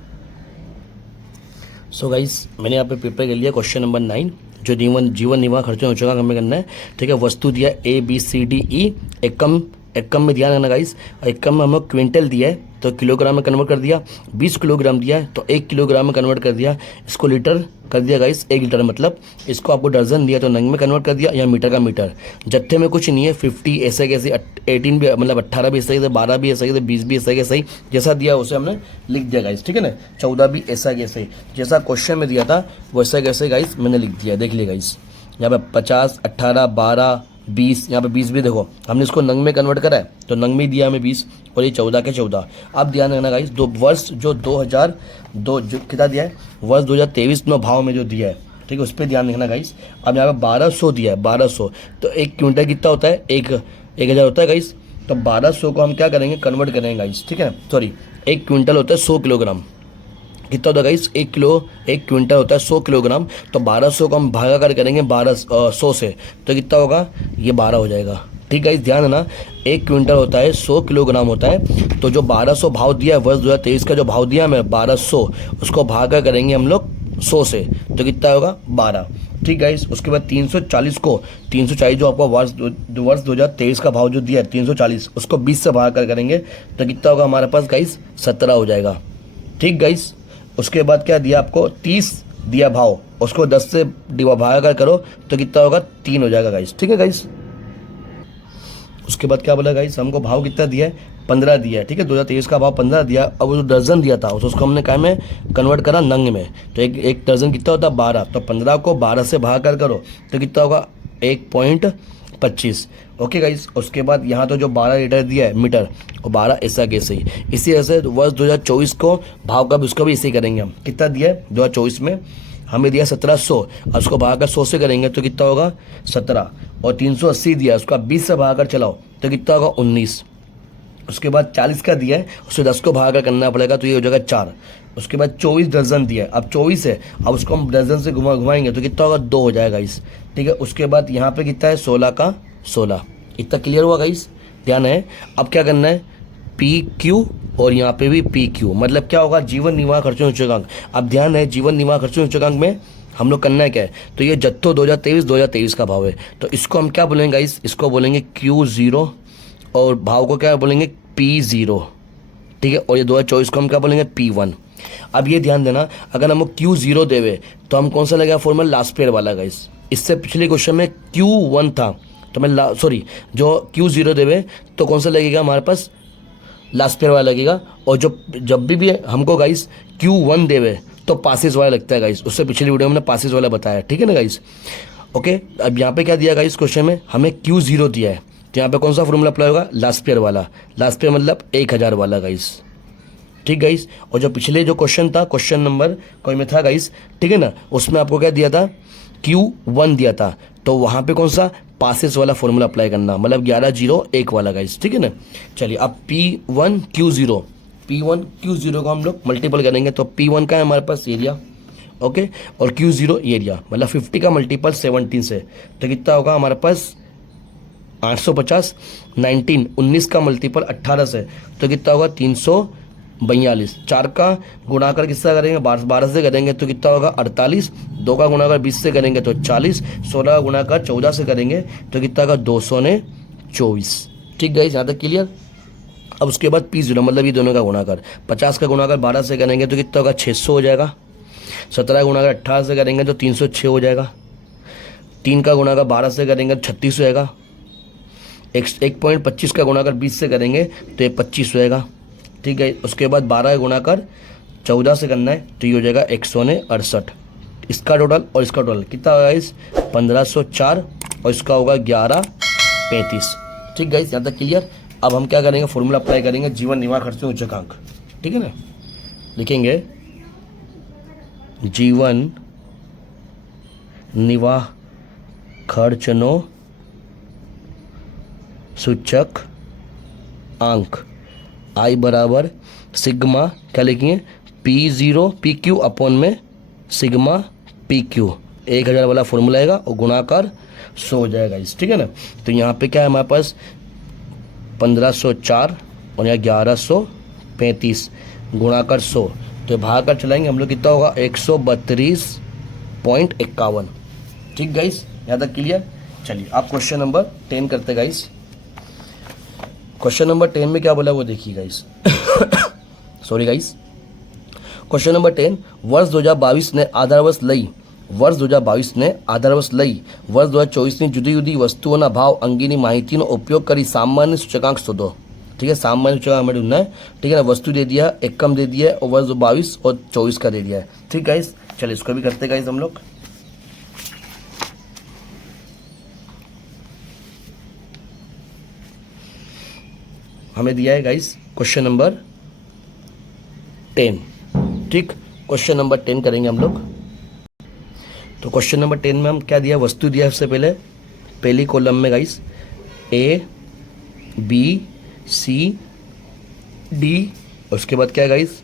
सो गाइस मैंने यहाँ पे प्रिपेयर कर लिया क्वेश्चन नंबर 9, जो जीवन निर्वाह खर्चों का हमें करना है, ठीक है। वस्तु दिया ABCDE, एकम में ध्यान रखना गाइस। एकम में हमें क्विंटल दिया है तो किलोग्राम में कन्वर्ट कर दिया। 20 किलोग्राम दिया है तो 1 किलोग्राम में कन्वर्ट कर दिया। इसको लीटर कर दिया गाइस, 1 लीटर मतलब। इसको आपको दर्जन दिया तो नंग में कन्वर्ट कर दिया, या मीटर का मीटर। जत्थे में कुछ नहीं है, 50 ऐसे कैसे, 18 भी मतलब 18 भी ऐसा ही, 12 भी ऐसा ही, 20 भी ऐसा ही, सही जैसा दिया उसे हमने लिख दिया गाइस, ठीक है ना। 14 भी ऐसा कैसे, जैसा क्वेश्चन में दिया था वैसा कैसे गाइस मैंने लिख दिया। देख लिया गाइस, यहाँ पे 50, 18, 12, 20, यहाँ पे 20 भी देखो हमने इसको नंग में कन्वर्ट करा है तो नंग में दिया हमें 20, और ये 14 के 14। अब ध्यान रखना गाइस, दो वर्ष जो 2002 जो कितना दिया है, वर्ष 2023 में भाव में जो दिया है, ठीक है, उस पर ध्यान रखना गाइस। अब यहाँ पे 1200 दिया है, 1200 तो 1 क्विंटल कितना होता है, 1000 होता है गाइस। तो 1200 को हम क्या करेंगे, कन्वर्ट करेंगे गाइस, ठीक है। सॉरी, 1 क्विंटल होता है 100 किलोग्राम, कितना होता है गाइस, 1 क्विंटल होता है 100 किलोग्राम। तो 1200 को हम भागाकार करेंगे 100 से, तो कितना होगा, ये 12 हो जाएगा, ठीक है। ध्यान है ना, 1 क्विंटल होता है 100 किलोग्राम होता है। तो जो 1200 भाव दिया है, वर्ष 2023 का जो भाव दिया है हमें 1200, उसको भागा करेंगे हम लोग 100 से, तो कितना होगा 12, ठीक है। उसके बाद 340 जो आपको वर्ष 2023 का भाव जो दिया है 340, उसको 20 से भाग कर करेंगे तो कितना होगा हमारे पास गाइस, 17 हो जाएगा, ठीक गाइस। उसके बाद क्या दिया आपको, 30 दिया भाव, उसको 10 से भागाकार करो तो कितना होगा, 3 हो जाएगा गाइस, ठीक है गाइस। उसके बाद क्या बोला गाइस, हमको भाव कितना दिया है, 15 दिया है, ठीक है। 2023 का भाव 15 दिया। अब वो जो दर्जन दिया था उसको हमने क्या में कन्वर्ट करा, नंग में। तो एक दर्जन कितना होता है, 12, तो 15 को 12 से भागाकार करो तो कितना होगा, 1.25, ओके गाइस। उसके बाद यहाँ तो जो 12 लीटर दिया है मीटर, और 12 ऐसा कैसे ही, इसी तरह से वर्ष 2024 को भाव का उसको भी इसे ही करेंगे हम। कितना दिया है 2024 में हमें दिया 1700, उसको भागाकर 100 से करेंगे तो कितना होगा 17, और 380 दिया, उसका 20 से भागाकर चलाओ तो कितना होगा 19। उसके बाद 40 का दिया है, उससे 10 को भागाकर करना पड़ेगा तो ये हो जाएगा 4। उसके बाद 24 दर्जन दिया है, अब 24 है, अब उसको हम दर्जन से घुमाएंगे तो कितना होगा, 2 हो जाएगा इस, ठीक है। उसके बाद यहाँ पे कितना है, 16 का 16, इतना क्लियर हुआ गाइस, ध्यान है। अब क्या करना है, PQ और यहाँ पे भी PQ, मतलब क्या होगा, जीवन निर्वाह खर्चों सूचकांक। अब ध्यान है, जीवन निर्वाह खर्चों सूचकांक में हम लोग करना है क्या है, तो ये जत्थो 2023 का भाव है, तो इसको हम क्या बोलेंगे गाइस, इसको बोलेंगे Q0 और भाव को क्या बोलेंगे P0, ठीक है। और ये 2024 को हम क्या बोलेंगे P1। अब ये ध्यान देना, अगर हम Q0 देवे तो हम कौन सा लगेगा फॉर्मूला, लास्ट पेयर वाला गाइस। इससे पिछले क्वेश्चन में Q1 था तो मैं जो Q0 देवे तो कौन सा लगेगा हमारे पास, लास्ट पेयर वाला लगेगा। और जब भी हमको गाइस Q1 देवे तो पासिस वाला लगता है गाइस, उससे पिछली वीडियो में मैंने पासिस वाला बताया, ठीक है ना गाइस। ओके, अब यहाँ पे क्या दिया गाइस क्वेश्चन में, हमें Q0 दिया है, तो यहाँ पे कौन सा फॉर्मूला अप्लाई होगा, लास्ट पेयर वाला। लास्ट पेयर मतलब 1000 वाला गाइस, ठीक गाइस। और जो पिछले जो क्वेश्चन था, क्वेश्चन नंबर कोई में था गाइस, ठीक है ना, उसमें आपको क्या दिया था, Q1 दिया था, तो वहाँ पे कौन सा पासिस वाला फॉर्मूला अप्लाई करना, मतलब 1101 वाला गाइस, ठीक है ना। चलिए अब P1 Q0 को हम लोग मल्टीपल करेंगे, तो P1 का है हमारे पास एरिया, ओके, और Q0 एरिया, मतलब 50 का मल्टीपल 17 से, तो कितना होगा हमारे पास 850, 19 का मल्टीपल 18 से, तो कितना होगा 342। 4 का गुणाकर किससे करेंगे, 12 से करेंगे तो कितना होगा 48। 2 का गुणाकर 20 से करेंगे तो 40। 16 का गुणाकर 14 से करेंगे तो कितना होगा 224। ठीक गाइस, यहाँ तक क्लियर। अब उसके बाद P0 मतलब ये दोनों का गुणाकर, 50 का गुणाकर 12 से करेंगे तो कितना होगा 600 हो जाएगा। 17 का गुणाकर 18 से करेंगे तो 306 हो जाएगा। 3 का गुणाकर 12 से करेंगे तो 36 होएगा। 1.25 का गुणाकर 20 से करेंगे तो ये 25 होएगा। ठीक है, उसके बाद 12 का गुणाकर 14 से करना है तो ये हो जाएगा 168। इसका टोटल और इसका टोटल कितना होगा इस 1504, और इसका होगा 1135। ठीक गाइस, यहाँ तक क्लियर। अब हम क्या करेंगे, फॉर्मूला अप्लाई करेंगे जीवन निर्वाह खर्चों सूचकांक, ठीक है ना। लिखेंगे जीवन निर्वाह खर्चनो सूचक अंक I बराबर सिग्मा, क्या लिखेंगे P0 PQ अपॉन में सिग्मा PQ। 1000 वाला फॉर्मूला आएगा और गुणाकार 100 हो जाएगा इस, ठीक है ना। तो यहाँ पे क्या है हमारे पास 1504 और यहाँ 1135 गुणाकार 100, तो भाग कर चलाएंगे हम लोग, कितना होगा 132.51। ठीक गाइस, यहाँ तक क्लियर। चलिए आप क्वेश्चन नंबर 10 करते गाइस। क्वेश्चन नंबर 10 में क्या बोला वो देखिए guys. Sorry guys, question number 10, वर्ष 2022 ने आधार वर्ष લઈ વર્ષ 2022 ને આધાર વર્ષ લઈ વર્ષ 2024 ની જુદી જુદી વસ્તુઓના ભાવ અંગેની માહિતીનો ઉપયોગ કરી સામાન્ય સૂચકાંક શોધો। ठीक है, सामान्य सूचकांक हमें ढूंढना है, ठीक है ना। वस्तु दे दिया, एकम दे दिया और वर्ष 22 और 24 का दे दिया है। ठीक गाइस, चलिए इसको भी करते गाइस हम लोग। हमें दिया है गाइस क्वेश्चन नंबर 10, ठीक। क्वेश्चन नंबर 10 करेंगे हम लोग। तो क्वेश्चन नंबर 10 में हम क्या दिया, वस्तु दिया सबसे पहले, पहली कॉलम में guys A B C D, उसके बाद क्या है गाइस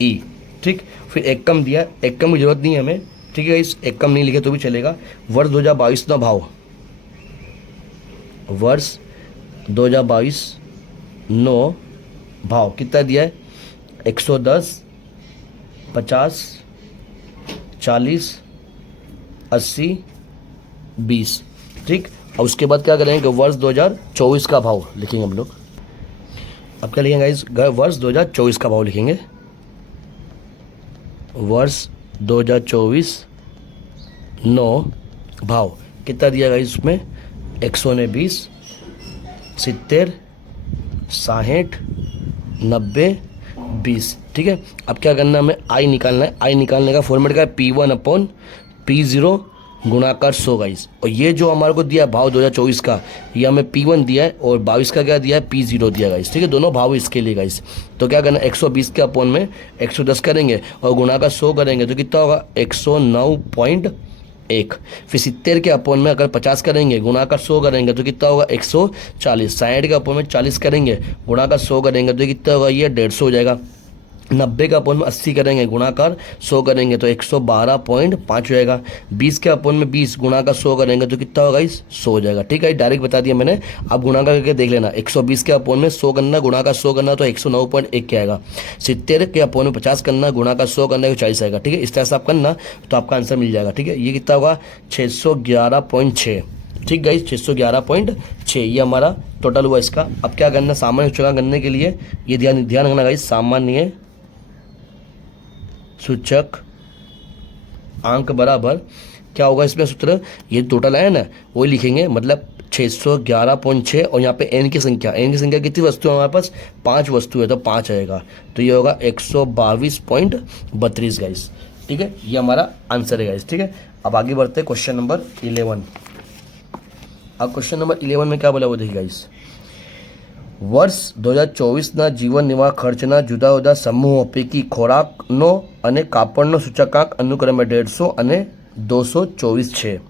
E, ठीक। फिर एकम दिया, एकम की जरूरत नहीं है हमें, ठीक है गाइस, एकम नहीं लिखे तो भी चलेगा। वर्ष 2022 ना भाव, वर्ष 2022 नो भाव कितना दिया है 110, 50, 40, 80, 20, ठीक। और उसके बाद क्या करेंगे, वर्ष 2024 का भाव लिखेंगे हम लोग। अब क्या लिखेंगे गाइस, वर्ष 2024 का भाव लिखेंगे। वर्ष 2024 नो भाव कितना दिया गाइस उसमें 120, 70, 60, 90, 20, ठीक है। अब क्या करना है, हमें आई निकालना है। आई निकालने का फॉर्मेट का है P1 अपॉन P0 गुणाकार 100 गाइस। और ये जो हमारे को दिया भाव 2024 का, ये हमें P1 दिया है और 22 का क्या दिया है P0 दिया गाइस, ठीक है। दोनों भाव इसके लिए गाइस। तो क्या करना है, 120 के अपॉन में 110 करेंगे और गुणाकार 100 करेंगे तो कितना होगा 109.1। फिर 70 के अपॉन में अगर 50 करेंगे गुणाकार 100 करेंगे तो कितना होगा 140। 60 के अपॉन में 40 करेंगे गुणाकार 100 करेंगे तो कितना होगा ये 150 हो जाएगा। 90 का अपॉन में 80 करेंगे गुणाकार 100 करेंगे तो 112.5 हो जाएगा। 20 के अपॉन में 20 गुणाकार 100 करेंगे तो कितना होगा इस 100 हो जाएगा, ठीक है। डायरेक्ट बता दिया मैंने, अब गुणाकार करके देख लेना। 120 के अपॉन में 100 करना, गुणाकार 100 करना तो 109.1 क्या आएगा। 70 के अपॉन में 50 करना, गुणाकार 100 करना तो 40 आएगा, ठीक है। इस तरह से आप करना तो आपका आंसर मिल जाएगा, ठीक है। ये कितना होगा 611.6, ठीक गाइस 611.6 ये हमारा टोटल हुआ इसका। अब क्या करना, सामान्य सूचकांक करने के लिए ये ध्यान रखना गाइस, सामान्य सूचक अंक बराबर क्या होगा इसमें सूत्र, ये टोटल है ना वही लिखेंगे, मतलब 611.6 और यहाँ पे एन की संख्या कितनी वस्तु है हमारे पास, 5 वस्तु है तो 5 आएगा, तो ये होगा 122.32 गाइस। ठीक है, ये हमारा आंसर है गाइस। ठीक है, अब आगे बढ़ते हैं क्वेश्चन नंबर 11। अब क्वेश्चन नंबर 11 में क्या बोला वो देखिए गाइस। વર્ષ 2024ના જીવન નિર્વાહ ખર્ચના જુદા જુદા સમૂહો પૈકી ખોરાકનો અને કાપડનો સૂચકાંક અનુક્રમે 150 અને 224 છે।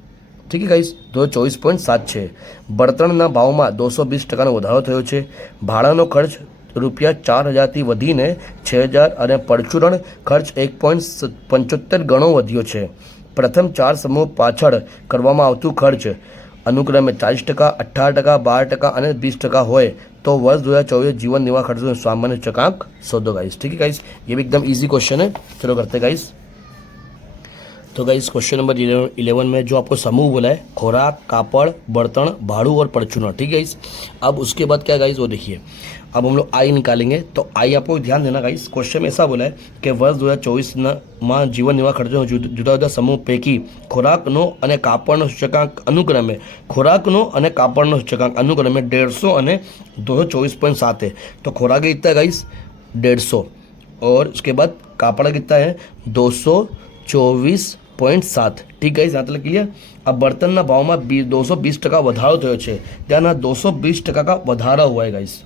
ठीक है गाइस, 224.7 છે। બળતણના ભાવમાં 220% વધારો થયો છે। ભાડાનો ખર્ચ ₹4000થી વધીને 6000 અને પરચુરણ ખર્ચ 1.75 ગણો વધ્યો છે। પ્રથમ 4 સમૂહ પાછળ કરવામાં આવતું ખર્ચ अनुक्रमे 40%, 18%, 12% અને 20% હોય तो वर्ष 2024 जीवन निर्वाह खर्च सामान्य सूचकांक शोधो गाइस। ठीक है गाइस, ये भी एकदम इजी क्वेश्चन है। चलो करते हैं गाइस। तो गाइस क्वेश्चन नंबर 11 में जो आपको समूह बोला है खुराक, कापड़, बर्तन, भाड़ू और परचून। ठीक है गाइस, अब उसके बाद क्या गाइस वो देखिए, अब हम लोग आई निकालेंगे। तो आई आपको ध्यान देना गाइस, क्वेश्चन में ऐसा बोला है कि वर्ष 2024 માં જીવન નિર્વાહ ખર્ચો જુદા જુદા સમૂહ પૈકી ખોરાકનો અને કાપડનો સૂચકાંક અનુક્રમે ખોરાકનો અને કાપડનો સૂચકાંક અનુક્રમે 150 અને 224.7 है। तो खुराक कितना है गाइस 150 और उसके बाद कापड़ कितना है 224.7। ठीक है, यहाँ तक क्लियर। अब बर्तनના ભાવમાં 220% વધારો થયો છે। ત્યાં 220% का વધારો हुआ है गाइस।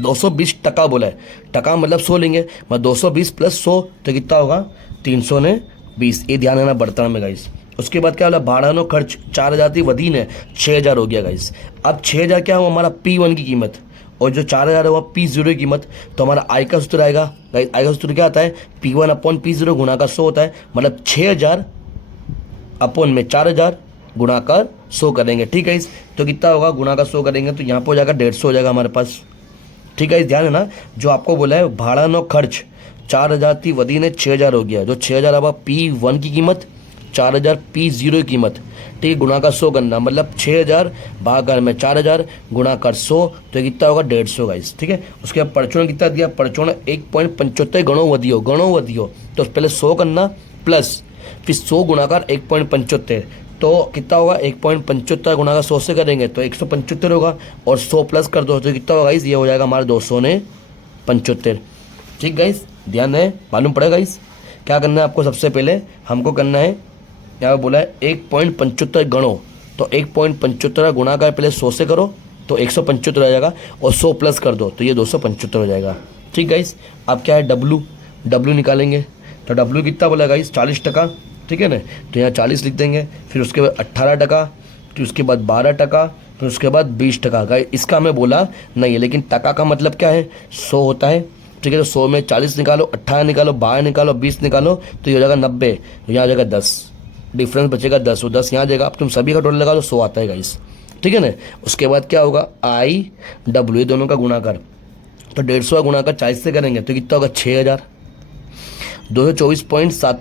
220% बोला है, टका मतलब 100 लेंगे, मैं 220 प्लस 100 तो कितना होगा 320। ये ध्यान देना बर्तन में गाइस। उसके बाद क्या बोला, भाड़ानो खर्च 4000 थी वधीने 6000 हो गया गाइस। अब 6000 क्या हुआ हमारा P1 की कीमत और जो 4000 हुआ P0 की कीमत। तो हमारा आई का सूत्र आएगा गाइस, आई का सूत्र क्या आता है P1 अपॉन P0 गुणा का 100 होता है, मतलब 6000 अपॉन में 4000 गुणा कर 100 करेंगे। ठीक है, तो कितना होगा गुणा का 100 करेंगे तो यहाँ पर हो जाएगा 150 हो जाएगा हमारे पास। ठीक है, ध्यान है ना, जो आपको बोला है भाड़ानो खर्च 4000 थी वधीने 6000 हो गया, जो 6000 अब P1 की कीमत 4000 P0 की कीमत। ठीक है, गुणा का 100 करना, मतलब 6000 भागर में 4000 गुणा कर 100 तो कितना होगा 150 गाइस। ठीक है, उसके बाद परचून कितना दिया, परचून 1.75 गणो वधियो तो पहले 100 करना प्लस फिर 100 गुणाकार 1.75 तो कितना होगा 1.75 गुणा का 100 से करेंगे तो 175 होगा और 100 प्लस कर दो तो कितना होगा गाइस, ये हो जाएगा हमारा 275। ठीक गाइस, ध्यान है, मालूम पड़ेगा गाइस क्या करना है आपको। सबसे पहले हमको करना है, यहाँ बोला है 1.75 गणो, तो 1.75 गुणा का पहले 100 से करो तो 175 आ जाएगा और 100 प्लस कर दो तो ये 275 हो जाएगा। ठीक गाइस, अब क्या है डब्लू निकालेंगे। तो डब्लू कितना बोला गाइस 40%। ठीक है ना, तो यहाँ 40 लिख देंगे, फिर उसके बाद 18%, फिर उसके बाद 12%, फिर उसके बाद 20%। गाइस इसका हमें बोला नहीं है, लेकिन टका का मतलब क्या है 100 होता है। ठीक है, तो 100 में 40 निकालो, 18 निकालो, 12 निकालो, 20 निकालो तो ये हो जाएगा 90, तो यहाँ आ जाएगा 10, डिफरेंस बचेगा 10, वो 10 यहाँ जाएगा। अब तुम सभी का टोटल लगा लो 100 आता है गाइस। ठीक है ना, उसके बाद क्या होगा आई डब्ल्यू ये दोनों का गुणाकर, तो 150 का गुणाकर 40 से करेंगे तो कितना होगा 6000। 224.7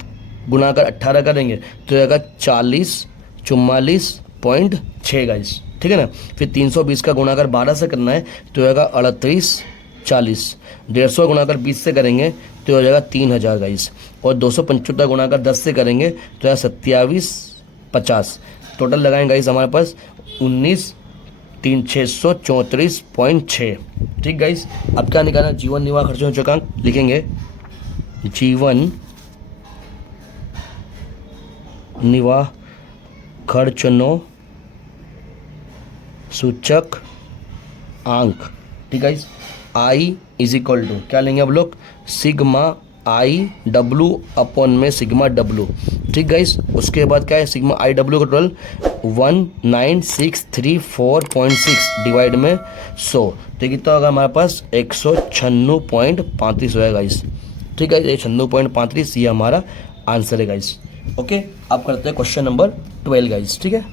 गुणाकर 18 करेंगे तो आएगा 44.6 गाइस। ठीक है ना, फिर 320 का गुणाकर 12 से करना है तो आएगा 3840। 150 गुणाकर 20 से करेंगे तो हो जाएगा 3000 गाइस, और 275 गुणाकर 10 से करेंगे तो आएगा 2750। टोटल लगाएंगे गाइस हमारे पास 19,634.6। ठीक गाइस, अब क्या निकालना, जीवन निर्वाह खर्चों सूचकांक लिखेंगे, जीवन निर्वाह खर्चनो सूचक अंक। ठीक है, आई इज इक्वल टू क्या लेंगे अब लोग सिग्मा आई डब्लू अपॉन में सिग्मा डब्लू। ठीक गाइस, उसके बाद क्या है सिग्मा आई डब्लू का टोटल 19634.6 डिवाइड में 100 तो कितना होगा हमारे पास 196.35 होगा गाइस। ठीक है, ये 96.35 ये हमारा आंसर है गाइस। ओके, अब करते हैं क्वेश्चन नंबर 12 गाइस। ठीक है,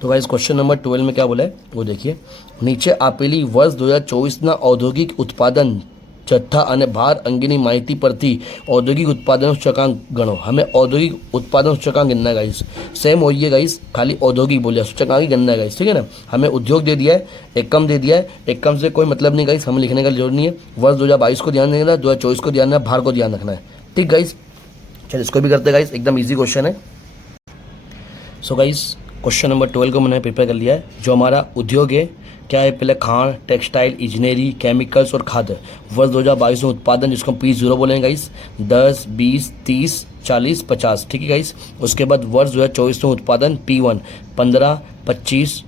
तो गाइस क्वेश्चन नंबर 12 में क्या बोला है वो देखिए, નીચે આપેલી વર્ષ 2024ના ઔદ્યોગિક ઉત્પાદન જથ્થા અને ભાર અંગેની માહિતી પરથી ઔદ્યોગિક ઉત્પાદન સૂચકાંક ગણો। हमें औद्योगिक उत्पादन सूचकांक गिनना है गाइस, सेम हो ये गाइस, खाली औद्योगिक बोलिए सूचकांक ही गिनना है गाइस। ठीक है ना, हमें उद्योग दे दिया है, एकम दे दिया है, एकम से कोई मतलब नहीं गाइस, हमें लिखने का जरूरत नहीं है। वर्ष 2022 को ध्यान रखना है, 2024 को ध्यान रखना है, भार को ध्यान रखना है। ठीक गाइस, चलो इसको भी करते हैं गाइस, एकदम ईजी क्वेश्चन है। सो गाइस क्वेश्चन नंबर 12 को मैंने प्रिपेयर कर लिया है। जो हमारा उद्योग है क्या है, पहले खान, टेक्सटाइल, इंजीनियरिंग, केमिकल्स और खाद्य। वर्ष 2022 में उत्पादन, जिसको हम P0 बोलेंगे गाइस, 10, 20, 30, 40, 50, ठीक है गाइस। उसके बाद वर्ष 2024 में उत्पादन P1 15, 25,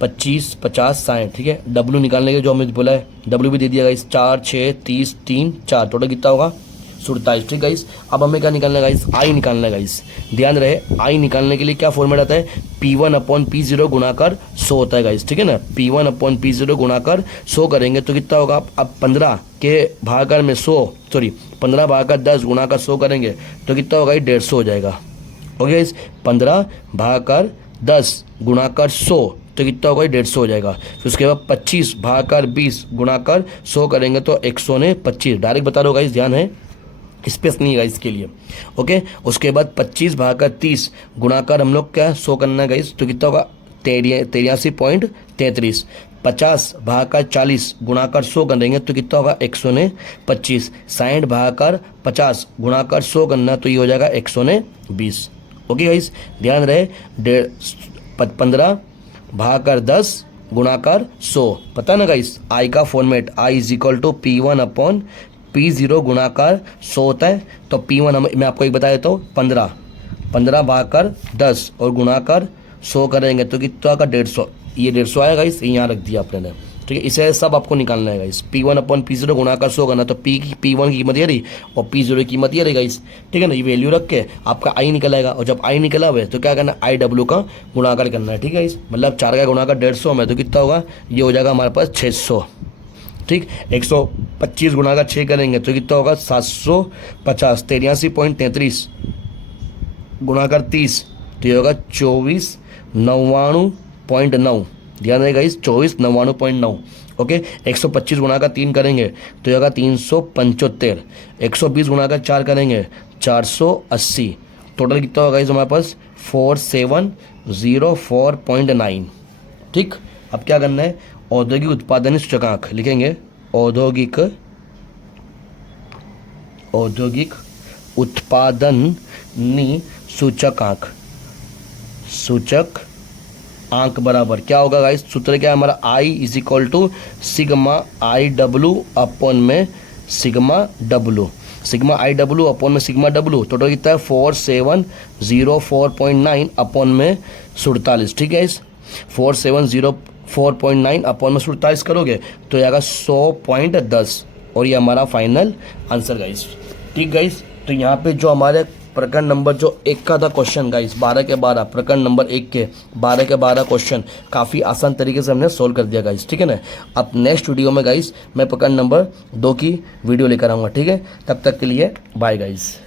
25, 50, 60, ठीक है। W निकालने के जो हमने बोला है, W भी दे दिया गाइस, 4, 6, 30, 3, 4, टोटल कितना होगा 47, ठीक गाइस। अब हमें क्या निकालना है गाइस, आई निकालना है गाइस। ध्यान रहे, आई निकालने के लिए क्या फॉर्मेट आता है, P1/P0 गुणाकर 100 होता है गाइस, ठीक है ना। P1/P0 गुणाकर 100 करेंगे तो कितना होगा, अब 15 के भागाकार में 100, सॉरी 15 भागाकार 10 गुणाकर 100 करेंगे तो कितना होगा, 150 हो जाएगा। ओके गाइस, 15 भागाकार 10 गुणाकर 100 तो कितना होगा, 150 हो जाएगा। फिर उसके बाद 25 भागाकार 20 गुणाकर 100 करेंगे तो 125, डायरेक्ट बता रहा होगा, ध्यान है, स्पेस नहीं है इसके लिए। ओके, उसके बाद 25 भागाकर 30 गुणाकर हम लोग क्या 100 करना है गाइस तो कितना होगा 83.33। 50 भागाकर 40 गुणाकर 100 करेंगे तो कितना होगा 125। 60 भागाकर 50 गुणाकर 100 करना तो ये हो जाएगा 120। ओके गाइस, ध्यान रहे, 15 भागाकर 10 गुणाकर 100, पता ना गाइस, आई का format I is equal to P1/P0 गुणाकार 100 होता है। तो P1 मैं आपको एक बता देता हूँ, 15 भागाकर 10 और गुणाकार 100 करेंगे तो कितना का 150, ये 150 आएगा गाइस, यहाँ रख दिया आपने ने, ठीक है। इसे सब आपको निकालना है गाइस, P1/P0 गुणाकार 100 करना, तो P1 की कीमत ये रही और P0 की कीमत ये रही गाइस, ठीक है ना। ये वैल्यू रख के आपका आई निकल आएगा, और जब आई निकला हुआ है तो क्या करना, IW का गुणाकार करना है, ठीक है गाइस। मतलब 4 का गुणाकार 150 में तो कितना होगा, ये हो जाएगा हमारे पास 600, ठीक। 125 गुणाकार 6 करेंगे तो कितना होगा 750। 83.33 गुणाकार 30 तो ये होगा 2499.9, ध्यान रहेगा इस 2499.9। ओके, 125 गुणाकार 3 करेंगे तो ये होगा 375। 120 गुणाकार 4 करेंगे 480। टोटल कितना होगा इस हमारे पास 4704.9, ठीक। अब क्या करना है, औद्योगिक उत्पादन सूचकांक लिखेंगे, औद्योगिक उत्पादनी सूचकांक, सूचक आंक बराबर क्या होगा गाइस, सूत्र क्या है हमारा, I is equal to sigma IW upon में sigma W, sigma IW upon में सिग्मा W। टोटल कितना है 4704.9 अपॉन में 47, ठीक है। इस 4704.9 अपॉन में 47 करोगे तो ये आएगा 100.10 और ये हमारा फाइनल आंसर गाइस, ठीक गाइस। तो यहाँ पे जो हमारे प्रकरण नंबर जो 1 का था क्वेश्चन गाइस, 12 के 12, प्रकरण नंबर 1 के 12 के 12 क्वेश्चन काफ़ी आसान तरीके से हमने सोल्व कर दिया गाइस, ठीक है ना। अब नेक्स्ट वीडियो में गाइस मैं प्रकरण नंबर 2 की वीडियो लेकर आऊँगा, ठीक है। तब तक के लिए बाय गाइस।